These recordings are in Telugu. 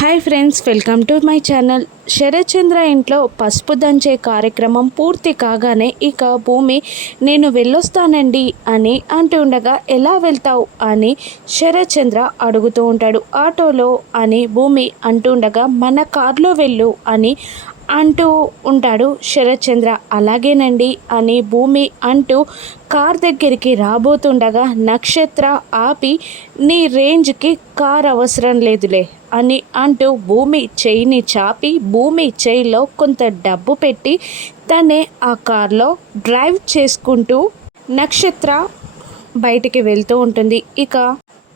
Hi friends welcome to my channel. Sarathchandra ఇంట్లో పసుపు దంచే కార్యక్రమం పూర్తి కాగానే ఇక భూమి నేను వెళ్ళొస్తానండి అని అంటూ ఉండగా ఎలా వెళ్తావు? అని శరత్చంద్ర అడుగుతూ ఉంటాడు. ఆటోలో అని భూమి అంటూ ఉండగా మన కార్లో వెళ్ళు అని అంటూ ఉంటాడు శరత్చంద్ర. అలాగేనండి అని భూమి అంటూ కార్ దగ్గరికి రాబోతుండగా నక్షత్ర ఆపి నీ రేంజ్కి కార్ అవసరం లేదులే అని అంటూ భూమి చేయిని చాపి భూమి చేయిలో కొంత డబ్బు పెట్టి తనే ఆ కార్లో డ్రైవ్ చేసుకుంటూ నక్షత్ర బయటికి వెళ్తూ ఉంటుంది. ఇక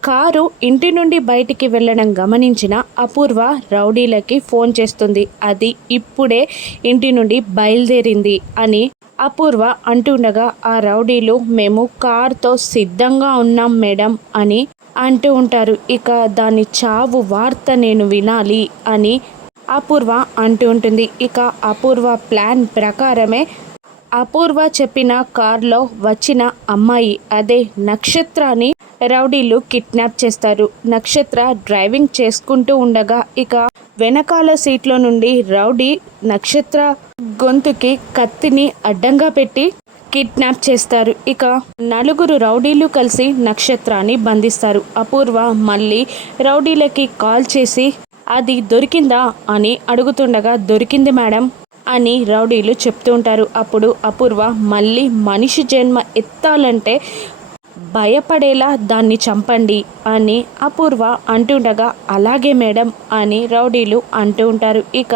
కారు ఇంటి నుండి బయటికి వెళ్ళడం గమనించిన అపూర్వ రౌడీలకి ఫోన్ చేస్తుంది. అది ఇప్పుడే ఇంటి నుండి బయలుదేరింది అని అపూర్వ అంటుండగా ఆ రౌడీలు మేము కార్తో సిద్ధంగా ఉన్నాం మేడం అని అంటూ ఉంటారు. ఇక దాని చావు వార్త నేను వినాలి అని అపూర్వ అంటూ ఉంటుంది. ఇక అపూర్వ ప్లాన్ ప్రకారమే అపూర్వ చెప్పిన కార్లో వచ్చిన అమ్మాయి అదే నక్షత్రాన్ని రౌడీలు కిడ్నాప్ చేస్తారు. నక్షత్ర డ్రైవింగ్ చేసుకుంటూ ఉండగా ఇక వెనకాల సీట్లో నుండి రౌడీ నక్షత్ర గొంతుకి కత్తిని అడ్డంగా పెట్టి కిడ్నాప్ చేస్తారు. ఇక నలుగురు రౌడీలు కలిసి నక్షత్రాన్ని బంధిస్తారు. అపూర్వ మళ్ళీ రౌడీలకి కాల్ చేసి అది దొరికిందా? అని అడుగుతుండగా దొరికింది మేడం అని రౌడీలు చెప్తూ ఉంటారు. అప్పుడు అపూర్వ మళ్ళీ మనిషి జన్మ ఎత్తాలంటే భయపడేలా దాన్ని చంపండి అని అపూర్వ అంటుండగా అలాగే మేడం అని రౌడీలు అంటూ ఉంటారు. ఇక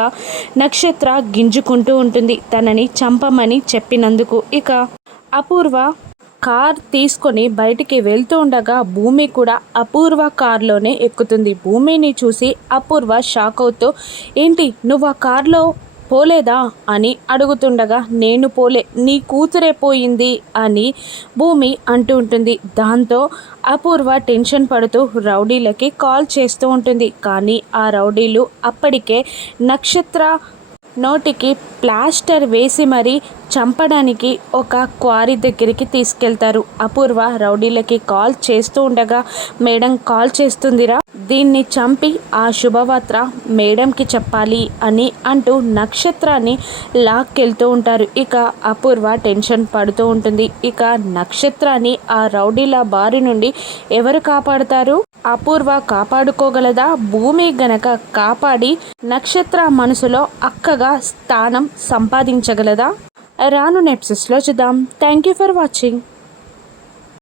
నక్షత్ర గింజుకుంటూ ఉంటుంది తనని చంపమని చెప్పినందుకు. ఇక అపూర్వ కార్ తీసుకొని బయటికి వెళ్తూ ఉండగా భూమి కూడా అపూర్వ కార్లోనే ఎక్కుతుంది. భూమిని చూసి అపూర్వ షాక్ అవుతూ ఏంటి నువ్వు ఆ కార్లో పోలేదా అని అడుగుతుండగా నేను పోలే నీ కూతురే పోయింది అని భూమి అంటూ ఉంటుంది. దాంతో అపూర్వ టెన్షన్ పడుతూ రౌడీలకి కాల్ చేస్తూ ఉంటుంది. కానీ ఆ రౌడీలు అప్పటికే నక్షత్ర నోటికి ప్లాస్టర్ వేసి మరీ చంపడానికి ఒక క్వారీ దగ్గరికి తీసుకెళ్తారు. అపూర్వ రౌడీలకి కాల్ చేస్తూ ఉండగా మేడం కాల్ చేస్తుందిరా దీన్ని చంపి ఆ శుభవార్త మేడంకి చెప్పాలి అని అంటూ నక్షత్రాన్ని లాక్కెళ్తూ ఉంటారు. ఇక అపూర్వ టెన్షన్ పడుతూ ఉంటుంది. ఇక నక్షత్రాన్ని ఆ రౌడీల బారి నుండి ఎవరు కాపాడుతారు? అపూర్వ కాపాడుకోగలదా? భూమి గనక కాపాడి నక్షత్ర మనసులో అక్కగా స్థానం సంపాదించగలదా? రాను నెప్సెస్లో చూద్దాం. Thank you for watching